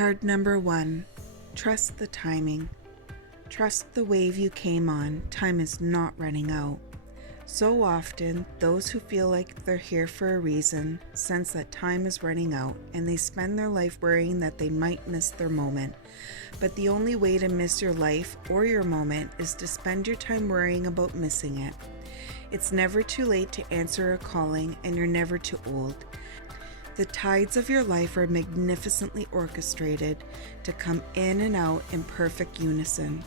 Card number 1. Trust the timing. Trust the wave you came on. Time is not running out. So often, those who feel like they're here for a reason sense that time is running out, and they spend their life worrying that they might miss their moment. But the only way to miss your life or your moment is to spend your time worrying about missing it. It's never too late to answer a calling, and you're never too old. The tides of your life are magnificently orchestrated to come in and out in perfect unison.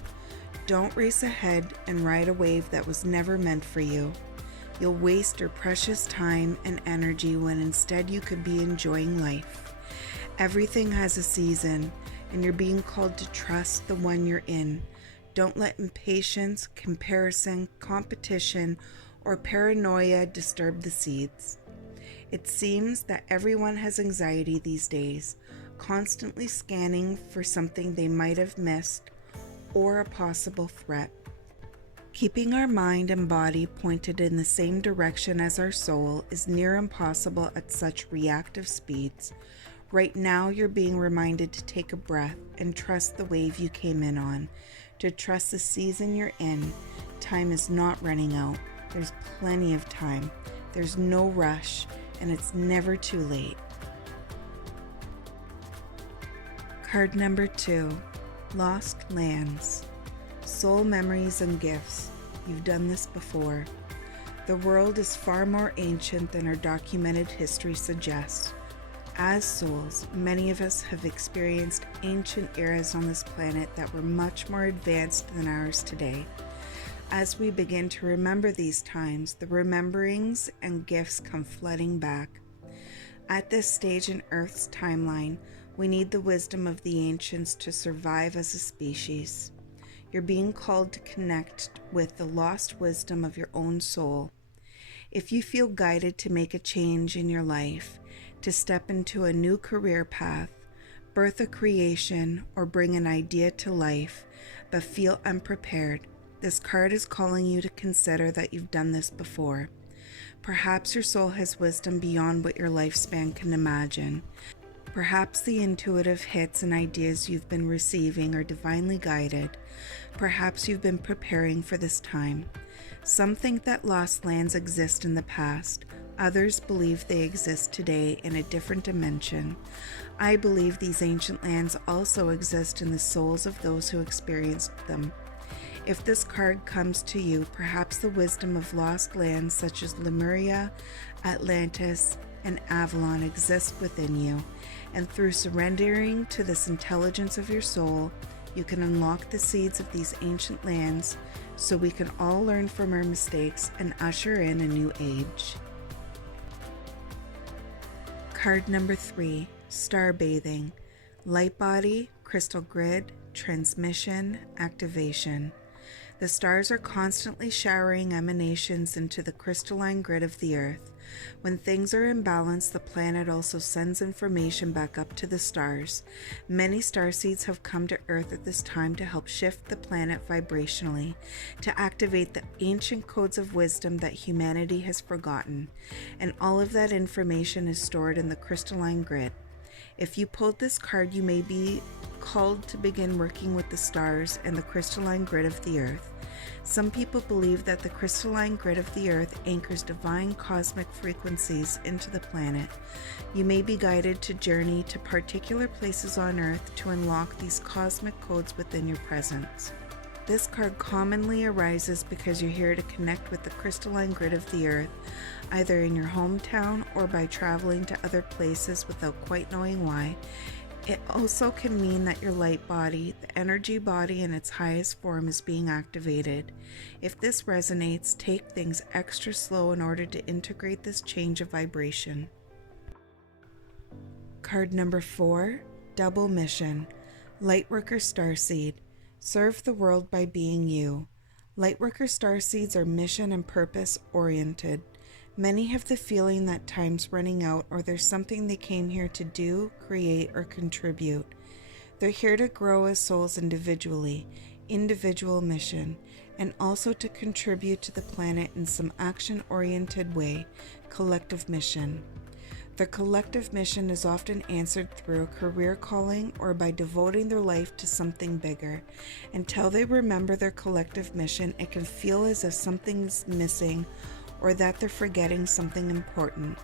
Don't race ahead and ride a wave that was never meant for you. You'll waste your precious time and energy when instead you could be enjoying life. Everything has a season, and you're being called to trust the one you're in. Don't let impatience, comparison, competition, or paranoia disturb the seeds. It seems that everyone has anxiety these days, constantly scanning for something they might have missed or a possible threat. Keeping our mind and body pointed in the same direction as our soul is near impossible at such reactive speeds. Right now, you're being reminded to take a breath and trust the wave you came in on, to trust the season you're in. Time is not running out. There's plenty of time. There's no rush, and it's never too late. Card number 2. Lost Lands. Soul memories and gifts. You've done this before. The world is far more ancient than our documented history suggests. As souls, many of us have experienced ancient eras on this planet that were much more advanced than ours today. As we begin to remember these times, the rememberings and gifts come flooding back. At this stage in Earth's timeline, we need the wisdom of the ancients to survive as a species. You're being called to connect with the lost wisdom of your own soul. If you feel guided to make a change in your life, to step into a new career path, birth a creation, or bring an idea to life, but feel unprepared, this card is calling you to consider that you've done this before. Perhaps your soul has wisdom beyond what your lifespan can imagine. Perhaps the intuitive hits and ideas you've been receiving are divinely guided. Perhaps you've been preparing for this time. Some think that lost lands exist in the past. Others believe they exist today in a different dimension. I believe these ancient lands also exist in the souls of those who experienced them. If this card comes to you, perhaps the wisdom of lost lands such as Lemuria, Atlantis, and Avalon exists within you, and through surrendering to this intelligence of your soul, you can unlock the seeds of these ancient lands so we can all learn from our mistakes and usher in a new age. Card number 3, Star Bathing. Light body, crystal grid, transmission, activation. The stars are constantly showering emanations into the crystalline grid of the Earth. When things are in balance, the planet also sends information back up to the stars. Many starseeds have come to Earth at this time to help shift the planet vibrationally, to activate the ancient codes of wisdom that humanity has forgotten. And all of that information is stored in the crystalline grid. If you pulled this card, you may be called to begin working with the stars and the crystalline grid of the Earth. Some people believe that the crystalline grid of the Earth anchors divine cosmic frequencies into the planet. You may be guided to journey to particular places on Earth to unlock these cosmic codes within your presence. This card commonly arises because you're here to connect with the crystalline grid of the Earth, either in your hometown or by traveling to other places without quite knowing why. It also can mean that your light body, the energy body in its highest form, is being activated. If this resonates, take things extra slow in order to integrate this change of vibration. Card number 4, Double Mission. Lightworker Starseed. Serve the world by being you. Lightworker Starseeds are mission and purpose oriented. Many have the feeling that time's running out or there's something they came here to do, create, or contribute. They're here to grow as souls individually, individual mission, and also to contribute to the planet in some action-oriented way, collective mission. The collective mission is often answered through a career calling or by devoting their life to something bigger. Until they remember their collective mission, it can feel as if something's missing or that they're forgetting something important.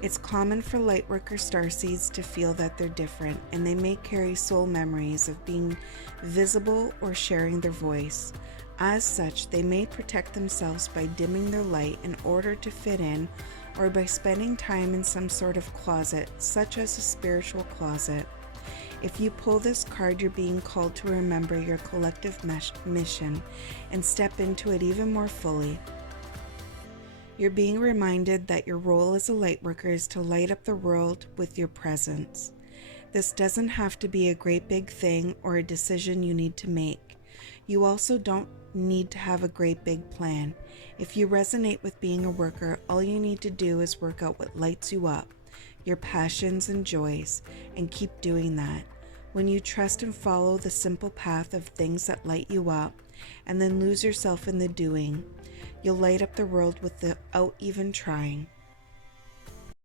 It's common for lightworker starseeds to feel that they're different, and they may carry soul memories of being visible or sharing their voice. As such, they may protect themselves by dimming their light in order to fit in, or by spending time in some sort of closet, such as a spiritual closet. If you pull this card, you're being called to remember your collective mission and step into it even more fully. You're being reminded that your role as a lightworker is to light up the world with your presence. This doesn't have to be a great big thing or a decision you need to make. You also don't need to have a great big plan. If you resonate with being a worker, all you need to do is work out what lights you up, your passions and joys, and keep doing that. When you trust and follow the simple path of things that light you up, and then lose yourself in the doing, you'll light up the world without even trying.